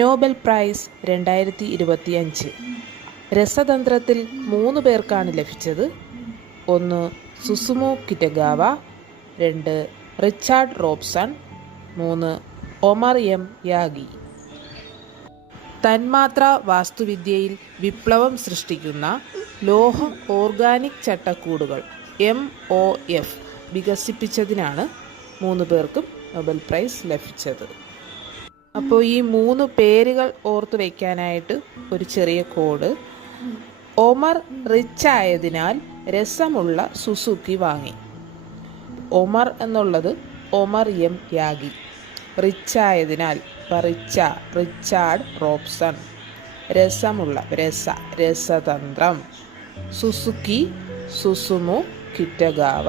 Nobel prize 2025 രസതന്ത്രത്തിൽ 3 പേർക്കാണ് ലഭിച്ചത്. 1 Susumu Kitagawa, 2 Richard Robson, 3 Omar M Yaghi. തന്മാത്രാ വാസ്തുവിദ്യയിൽ വിപ്ലവം സൃഷ്ടിക്കുന്ന ലോഹ ഓർഗാനിക് ചട്ടക്കൂടുകൾ MOF വികസിപ്പിച്ചതിനാണ് 3 പേർക്കും നൊബേൽ പ്രൈസ് ലഭിച്ചത്. അപ്പോൾ ഈ 3 പേരുകൾ ഓർത്തു വയ്ക്കാനായിട്ട് ഒരു ചെറിയ കോഡ്. ഒമർ റിച്ച് ആയതിനാൽ രസമുള്ള സുസുക്കി വാങ്ങി. ഒമർ എന്നുള്ളത് ഒമർ എം യാഗി. റിച്ച് ആയതിനാൽ റിച്ചാർഡ് റോബ്സൺ. രസമുള്ള രസതന്ത്രം സുസുക്കി സുസുമു കിറ്റഗാവ.